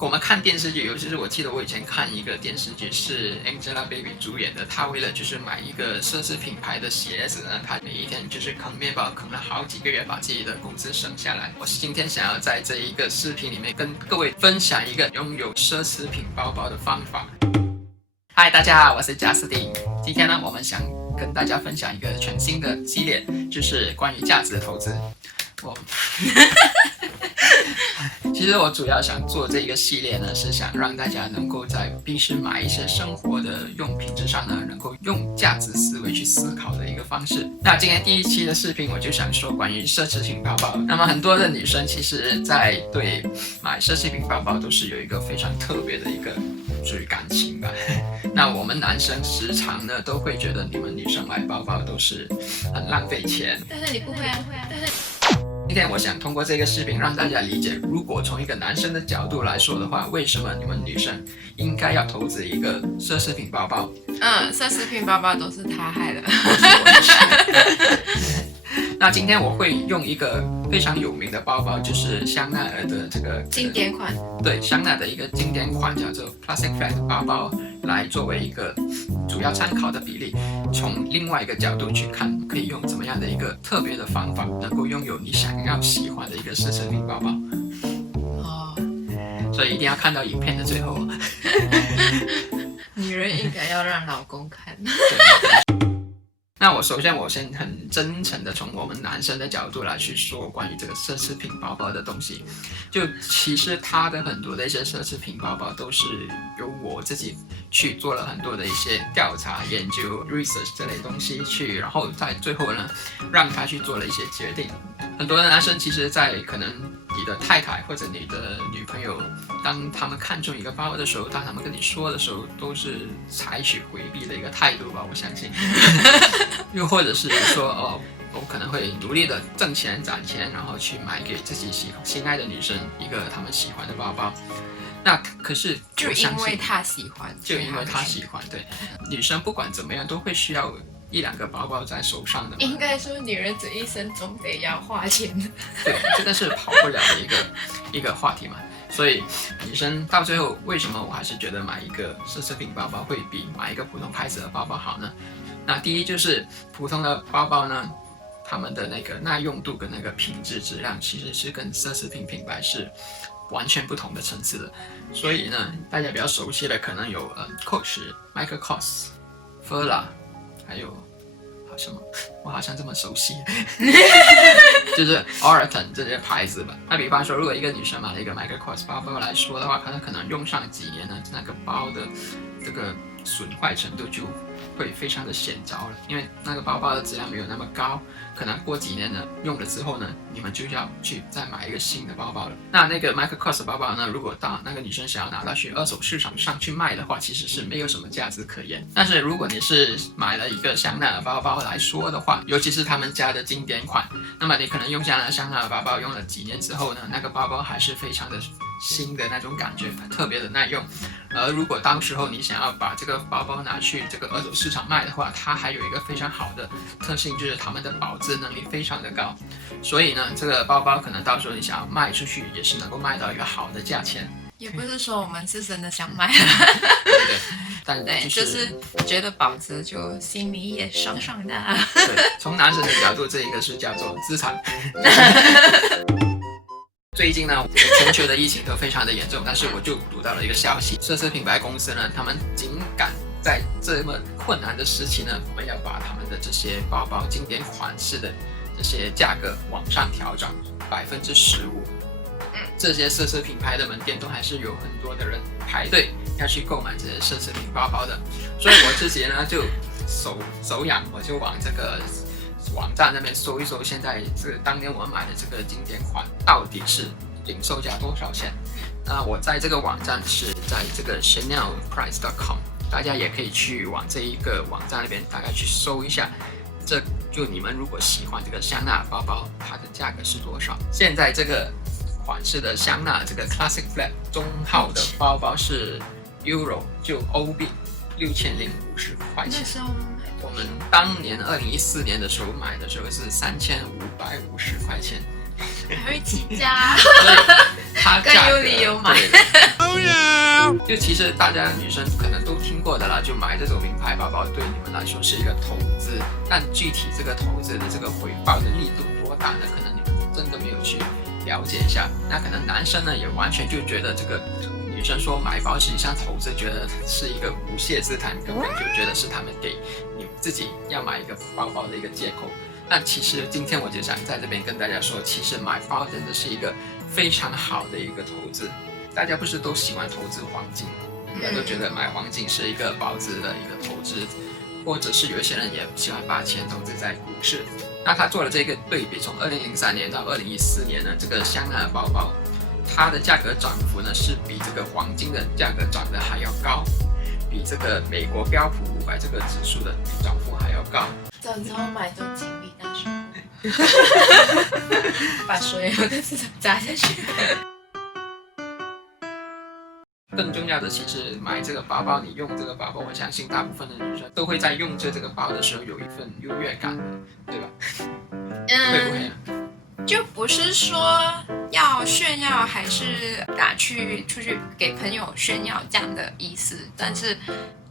我们看电视剧，尤其是我记得我以前看一个电视剧是 Angelababy 主演的，她为了就是买一个奢侈品牌的鞋子呢，她每一天就是啃面包，啃了好几个月，把自己的工资省下来。我今天想要在这一个视频里面跟各位分享一个拥有奢侈品包包的方法。嗨，大家好，我是贾斯汀。今天呢，我们想跟大家分享一个全新的系列，就是关于价值投资。其实我主要想做这个系列呢，是想让大家能够在平时买一些生活的用品之上呢，能够用价值思维去思考的一个方式。那今天第一期的视频，我就想说关于奢侈品包包。那么很多的女生其实在对买奢侈品包包都是有一个非常特别的一个属于感情吧。那我们男生时常呢都会觉得你们女生买包包都是很浪费钱。但是你不会啊，但是。今天我想通过这个视频让大家理解，如果从一个男生的角度来说的话，为什么你们女生应该要投资一个奢侈品包包？奢侈品包包都是他害的。那今天我会用一个非常有名的包包，就是香奈儿的这个经典款，对，香奈儿的一个经典款叫做 Classic Flat 包包，来作为一个主要参考的比例。从另外一个角度去看，可以用怎么样的一个特别的方法，能够拥有你想要喜欢的一个奢侈品包包。哦，所以一定要看到影片的最后。女人应该要让老公看。那我先很真诚的从我们男生的角度来去说关于这个奢侈品包包的东西。就其实它的很多的一些奢侈品包包都是由我自己去做了很多的一些调查研究 research 这类东西去，然后在最后呢让他去做了一些决定。很多的男生其实在可能你的太太或者你的女朋友当他们看中一个包包的时候，当他们跟你说的时候，都是采取回避的一个态度吧，我相信。又或者是说我可能会努力的挣钱攒钱，然后去买给自己心爱的女生一个他们喜欢的包包。那可是就因为他喜欢，对，女生不管怎么样都会需要一两个包包在手上的嘛。应该说女人这一生总得要花钱的。对，这个是跑不了的一个话题嘛。所以女生到最后，为什么我还是觉得买一个奢侈品包包会比买一个普通牌子的包包好呢？那第一就是普通的包包呢，他们的那个耐用度跟那个品质质量其实是跟奢侈品品牌是完全不同的层次的。所以呢，大家比较熟悉的可能有Coach、Michael Kors、Fila， 还有什么？我好像这么熟悉，就是 Oraton 这些牌子吧。那比方说，如果一个女生买了一个 Michael Kors 包包来说的话，她可能用上几年呢，那个包的这个损坏程度就会非常的显着了，因为那个包包的质量没有那么高，可能过几年呢用了之后呢，你们就要去再买一个新的包包了。那个 Michael Kors 包包呢，如果当那个女生想要拿到去二手市场上去卖的话，其实是没有什么价值可言。但是如果你是买了一个香奈儿包包来说的话，尤其是他们家的经典款，那么你可能用下了香奈儿包包用了几年之后呢，那个包包还是非常的新的那种感觉，特别的耐用。而如果当时候你想要把这个包包拿去这个二手市场卖的话，它还有一个非常好的特性，就是它们的保值能力非常的高。所以呢，这个包包可能到时候你想要卖出去，也是能够卖到一个好的价钱。也不是说我们是真的想买，对，但就是觉得保值就心里也爽爽的。对，从男生的角度，这一个是叫做资产。最近呢，全球的疫情都非常的严重，但是我就读到了一个消息，奢侈品牌公司呢，他们竟敢在这么困难的时期呢，我们要把他们的这些包包经典款式的这些价格往上调整15%。这些奢侈品牌的门店都还是有很多的人排队要去购买这些奢侈品包包的，所以我自己呢就手痒，我就往这个网站那边搜一搜，现在当年我买的这个经典款到底是零售价多少钱？那我在这个网站是在这个 chanelprice.com， 大家也可以去往这一个网站那边大概去搜一下，就你们如果喜欢这个香奈儿包包，它的价格是多少？现在这个款式的香奈儿这个 Classic Flat 中号的包包是 Euro 就欧币6050块钱。我们当年2014年的时候买的时候是3550块钱，还会起价，所以它更有理由买。就其实大家女生可能都听过的啦，就买这种名牌包包对你们来说是一个投资，但具体这个投资的这个回报的力度多大呢？可能你们真的没有去了解一下。那可能男生呢也完全就觉得这个女生说买包实际上投资，觉得是一个无稽之谈，根本就觉得是他们给你自己要买一个包包的一个借口。但其实今天我就想在这边跟大家说，其实买包真的是一个非常好的一个投资。大家不是都喜欢投资黄金，大家都觉得买黄金是一个保值的一个投资，或者是有一些人也喜欢把钱投资在股市。那他做了这个对比，从2003年到2014年呢，这个香奈儿包包，它的价格涨幅呢是比这个黄金的价格涨得还要高，比这个美国标普500这个指数的涨幅还要高。早知道买就金币大手，把所有的资产砸下去。更重要的，其实买这个包包，你用这个包包，我相信大部分的女生都会在用这个包的时候有一份优越感的，对吧？会不会啊？就不是说要炫耀，还是出去给朋友炫耀这样的意思，但是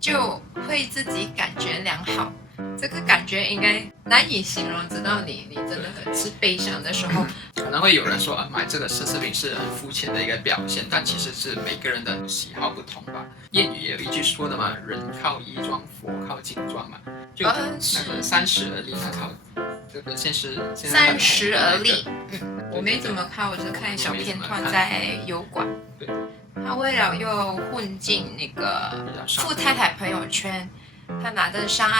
就会自己感觉良好。这个感觉应该难以形容，直到你真的很是悲伤的时候。可能会有人说买这个奢侈品是很肤浅的一个表现，但其实是每个人的喜好不同吧。谚语也有一句说的嘛，人靠衣装，佛靠金装嘛。就那个30而立，他靠这个现在30而立。我没怎么看，我只看小片段在油管。对。他为了又混进那个富太太朋友圈。他拿着香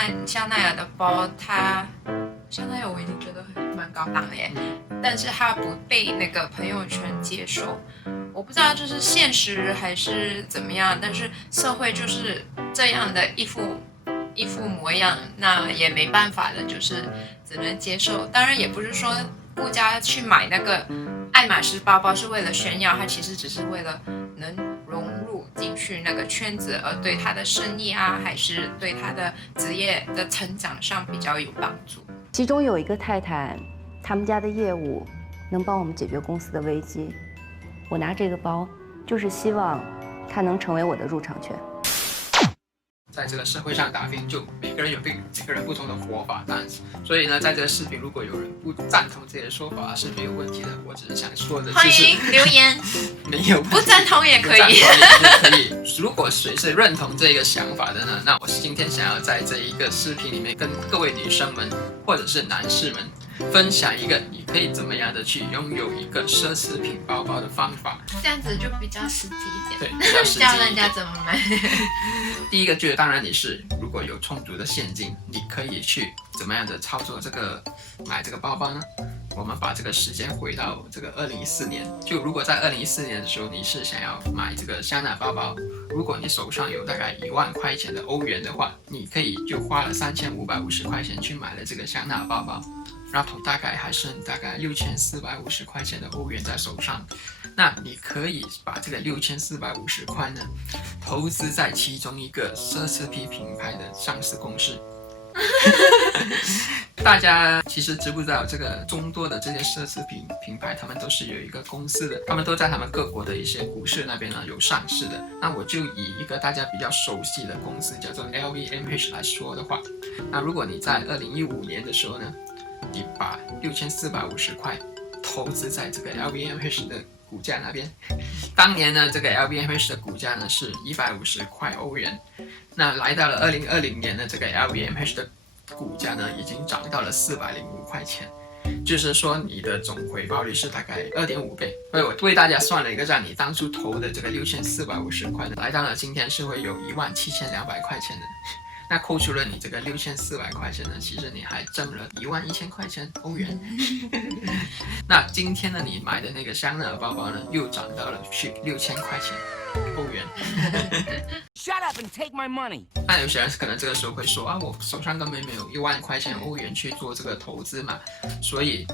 奈儿的包，香奈儿我已经觉得蛮高档了耶，但是他不被那个朋友圈接受，我不知道这是现实还是怎么样，但是社会就是这样的一副模样，那也没办法的，就是只能接受。当然也不是说顾家去买那个爱马仕包包是为了炫耀，他其实只是为了能融入进去那个圈子，而对他的生意啊，还是对他的职业的成长上比较有帮助。其中有一个太太，他们家的业务能帮我们解决公司的危机。我拿这个包，就是希望它能成为我的入场券。在这个社会上打拼，就每个人有每个人不同的活法，当然，所以呢，在这个视频，如果有人不赞同这些说法是没有问题的。我只是想说的，欢迎留言，没有不赞同也可以。可以。如果谁是认同这个想法的呢？那我今天想要在这一个视频里面跟各位女生们或者是男士们分享一个你可以怎么样的去拥有一个奢侈品包包的方法。这样子就比较实际一点，对，比较实际一点。教人家怎么买。第一个就是，当然你是如果有充足的现金，你可以去怎么样的操作买这个包包呢？我们把这个时间回到这个2014年，就如果在2014年的时候，你是想要买这个香奈儿包包，如果你手上有大概1万块钱的欧元的话，你可以就花了3550块钱去买了这个香奈儿包包，然后大概还剩大概6450块钱的欧元在手上。那你可以把这个6450块呢，投资在其中一个奢侈品品牌的上市公司。大家其实知不知道，这个众多的这些奢侈品品牌，他们都是有一个公司的，他们都在他们各国的一些股市那边呢有上市的。那我就以一个大家比较熟悉的公司叫做 LVMH 来说的话，那如果你在2015年的时候呢，你把6450块投资在这个 LVMH 的股价那边，当年呢，这个 LVMH 的股价呢是150块欧元，那来到了2020年呢，这个 LVMH 的股价呢已经涨到了405块钱，就是说你的总回报率是大概2.5倍。所以我为大家算了一个账，你当初投的这个6450块呢，来到了今天是会有17200块钱的。那扣除了你这个6400块钱呢，其实你还挣了11000块钱欧元。那今天呢，你买的那个香奈儿包包呢，又涨到了去6000块钱欧元。Shut up and take my money。那有些人可能这个时候会说啊，我手上根本没有1万块钱欧元去做这个投资嘛，所以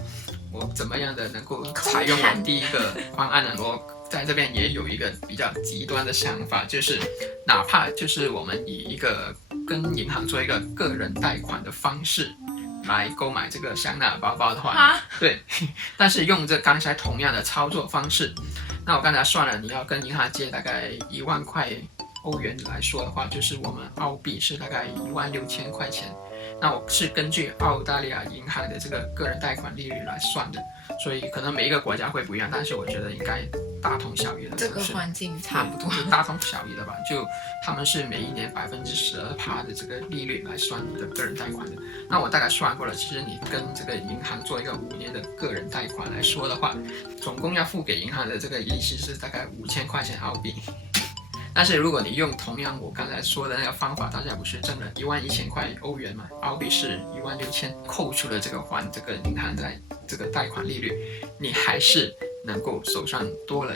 我怎么样的能够采用我第一个方案呢？我在这边也有一个比较极端的想法，就是哪怕就是我们以一个跟银行做一个个人贷款的方式，来购买这个香奈儿包包的话，啊，对，但是用这刚才同样的操作方式，那我刚才算了，你要跟银行借大概1万块欧元来说的话，就是我们澳币是大概16000块钱。那我是根据澳大利亚银行的这个个人贷款利率来算的，所以可能每一个国家会不一样，但是我觉得应该大同小异的。这个环境差不多，就大同小异的吧。就他们是每一年12%的这个利率来算你的个人贷款的。那我大概算过了，其实你跟这个银行做一个5年的个人贷款来说的话，总共要付给银行的这个利息是大概5000块钱澳币。但是如果你用同样我刚才说的那个方法，大家不是挣了11000块欧元嘛？澳币是16000，扣除了这个还这个银行的这个贷款利率，你还是能够手上多了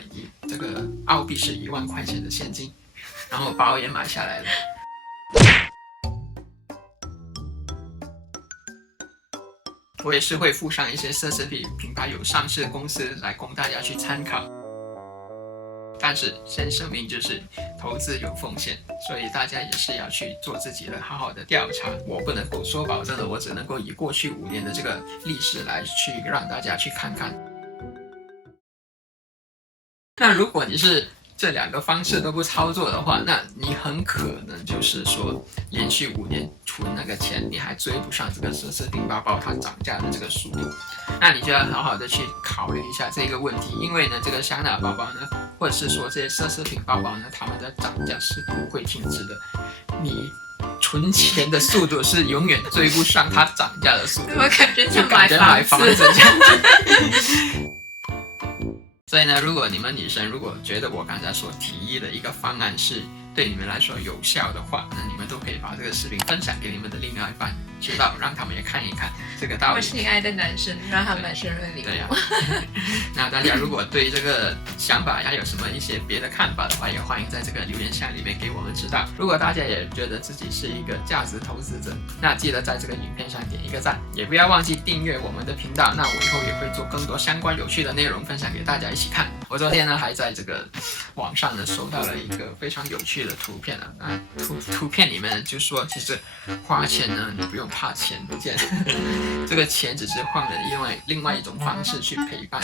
这个澳币是1万块钱的现金，然后包也买下来了。我也是会附上一些奢侈品品牌有上市的公司来供大家去参考。但是先声明，就是投资有风险，所以大家也是要去做自己的好好的调查。我不能够说保证的，我只能够以过去5年的这个历史来去让大家去看看。那如果你是这2个方式都不操作的话，那你很可能就是说连续5年存那个钱，你还追不上这个奢侈品包包它涨价的这个速度。那你就要好好的去考虑一下这个问题，因为呢，这个香奈儿包包呢，或者是说这些奢侈品包包呢，它们的涨价是不会停止的。你存钱的速度是永远追不上它涨价的速度。我感觉就感觉买房子这样子。所以呢，如果你们女生如果觉得我刚才所提议的一个方案是对你们来说有效的话，那你们都可以把这个视频分享给你们的另外一半，知道让他们也看一看这个道理。我亲爱的男生，让他们生日礼物。对呀、那大家如果对这个想法还有什么一些别的看法的话，也欢迎在这个留言箱里面给我们知道。如果大家也觉得自己是一个价值投资者，那记得在这个影片上点一个赞，也不要忘记订阅我们的频道。那我以后也会做更多相关有趣的内容分享给大家一起看。我昨天呢还在这个网上呢收到了一个非常有趣的图片啊，图片里面就说其实花钱呢你不用怕钱不见，这个钱只是换了另外一种方式去陪伴。